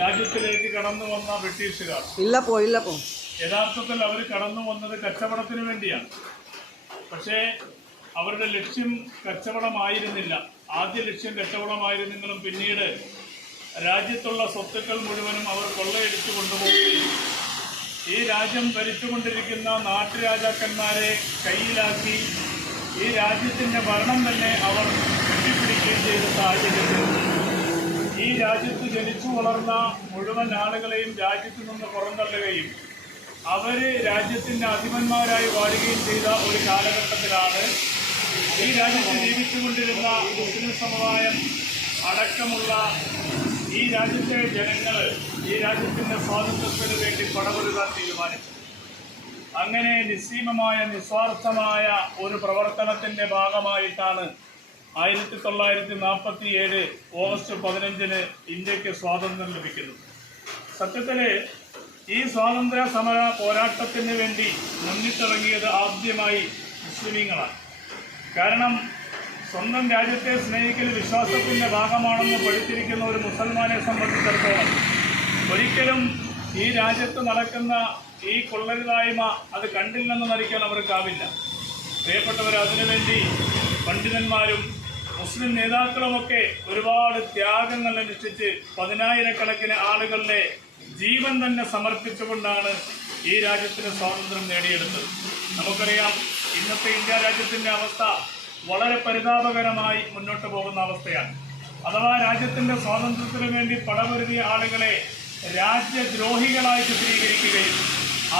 രാജ്യത്തിലേക്ക് കടന്നു വന്ന ബ്രിട്ടീഷുകാർ യഥാർത്ഥത്തിൽ അവർ കടന്നു വന്നത് കച്ചവടത്തിന് വേണ്ടിയാണ്. പക്ഷേ അവരുടെ ലക്ഷ്യം കച്ചവടമായിരുന്നില്ല. ആദ്യ ലക്ഷ്യം കച്ചവടമായിരുന്നെങ്കിലും പിന്നീട് രാജ്യത്തുള്ള സ്വത്തുക്കൾ മുഴുവനും അവർ കൊള്ളയടിച്ചു കൊണ്ടുപോവുകയും ഈ രാജ്യം ഭരിച്ചുകൊണ്ടിരിക്കുന്ന നാട്ടുരാജാക്കന്മാരെ കയ്യിലാക്കി ഈ രാജ്യത്തിൻ്റെ ഭരണം തന്നെ അവർ കെട്ടിപ്പിടിക്കുകയും ചെയ്ത സാഹചര്യത്തിൽ ഈ രാജ്യത്ത് ജനിച്ചു വളർന്ന മുഴുവൻ ആളുകളെയും രാജ്യത്തു നിന്ന് പുറന്തള്ളുകയും അവർ രാജ്യത്തിൻ്റെ അധിപന്മാരായി വാഴുകയും ചെയ്ത ഒരു കാലഘട്ടത്തിലാണ് ഈ രാജ്യത്ത് ജീവിച്ചുകൊണ്ടിരുന്ന മുസ്ലിം സമുദായം അടക്കമുള്ള ഈ രാജ്യത്തെ ജനങ്ങൾ ഈ രാജ്യത്തിൻ്റെ സ്വാതന്ത്ര്യത്തിന് വേണ്ടി പടപൊരുതാൻ തീരുമാനിച്ചു. അങ്ങനെ നിസ്സീമമായ നിസ്വാർത്ഥമായ ഒരു പ്രവർത്തനത്തിൻ്റെ ഭാഗമായിട്ടാണ് 1947 ഓഗസ്റ്റ് 15 ഇന്ത്യക്ക് സ്വാതന്ത്ര്യം ലഭിക്കുന്നത്. സത്യത്തിൽ ഈ സ്വാതന്ത്ര്യ സമര പോരാട്ടത്തിന് വേണ്ടി മുന്നിട്ടിറങ്ങിയത് ആദ്യമായി മുസ്ലിമീങ്ങളാണ്. കാരണം സ്വന്തം രാജ്യത്തെ സ്നേഹിക്കൽ വിശ്വാസത്തിൻ്റെ ഭാഗമാണെന്ന് പഠിച്ചിരിക്കുന്ന ഒരു മുസൽമാനെ സംബന്ധിച്ചിടത്തോളം ഒരിക്കലും ഈ രാജ്യത്ത് നടക്കുന്ന ഈ കൊള്ളരുതായ്മ അത് കണ്ടില്ലെന്ന് നടിക്കാൻ അവർക്കാവില്ല. പ്രിയപ്പെട്ടവർ, അതിനുവേണ്ടി പണ്ഡിതന്മാരും മുസ്ലിം നേതാക്കളുമൊക്കെ ഒരുപാട് ത്യാഗങ്ങൾ അനുഷ്ഠിച്ച് 10,000-കണക്കിന് ആളുകളുടെ ജീവൻ തന്നെ സമർപ്പിച്ചുകൊണ്ടാണ് ഈ രാജ്യത്തിന് സ്വാതന്ത്ര്യം നേടിയെടുത്തത്. നമുക്കറിയാം, ഇന്നത്തെ ഇന്ത്യ രാജ്യത്തിൻ്റെ അവസ്ഥ വളരെ പരിതാപകരമായി മുന്നോട്ട് പോകുന്ന അവസ്ഥയാണ്. അഥവാ രാജ്യത്തിൻ്റെ സ്വാതന്ത്ര്യത്തിന് വേണ്ടി പടപൊരുതിയ ആളുകളെ രാജ്യദ്രോഹികളായി ചിത്രീകരിക്കുകയും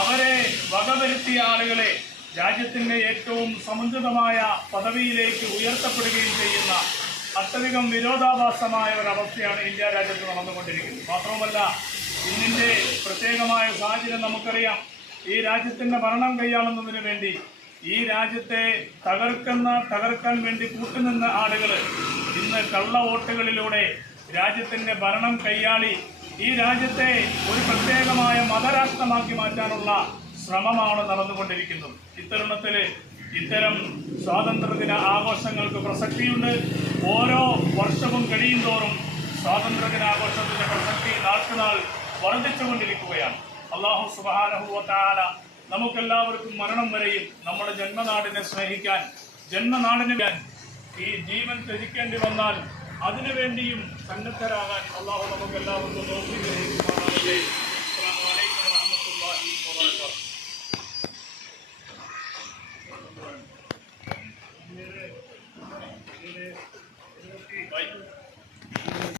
അവരെ വകവരുത്തിയ ആളുകളെ രാജ്യത്തിൻ്റെ ഏറ്റവും സമുന്നതമായ പദവിയിലേക്ക് ഉയർത്തപ്പെടുകയും ചെയ്യുന്ന അത്യധികം വിരോധാഭാസമായ ഒരവസ്ഥയാണ് ഇന്ത്യ രാജ്യത്ത് നടന്നുകൊണ്ടിരിക്കുന്നത്. മാത്രവുമല്ല, ഇന്നിൻ്റെ പ്രത്യേകമായ സാഹചര്യം നമുക്കറിയാം. ഈ രാജ്യത്തിൻ്റെ ഭരണം കൈയാളുന്നതിന് വേണ്ടി ഈ രാജ്യത്തെ തകർക്കാൻ വേണ്ടി കൂട്ടുനിന്ന ആളുകൾ ഇന്ന് കള്ള വോട്ടുകളിലൂടെ രാജ്യത്തിൻ്റെ ഭരണം കൈയാളി ഈ രാജ്യത്തെ ഒരു പ്രത്യേകമായ മതരാഷ്ട്രമാക്കി മാറ്റാനുള്ള ശ്രമമാണ് നടന്നുകൊണ്ടിരിക്കുന്നത്. ഇത്തരുണത്തിൽ ഇത്തരം സ്വാതന്ത്ര്യദിന ആഘോഷങ്ങൾക്ക് പ്രസക്തിയുണ്ട്. ഓരോ വർഷവും കഴിയും തോറും സ്വാതന്ത്ര്യദിനാഘോഷത്തിൻ്റെ പ്രസക്തി നാൾക്കുനാൾ വർദ്ധിച്ചുകൊണ്ടിരിക്കുകയാണ്. അല്ലാഹു സുബ്ഹാനഹു വ തആല നമുക്കെല്ലാവർക്കും മരണം വരെയും നമ്മുടെ ജന്മനാടിനെ സ്നേഹിക്കാൻ, ജന്മനാടിന് ഈ ജീവൻ ത്യജിക്കേണ്ടി വന്നാൽ അതിനുവേണ്ടിയും സന്നദ്ധരാകാൻ അല്ലാഹു നമുക്കെല്ലാവർക്കും തൗഫീഖ് നൽകുമാറാകട്ടെ.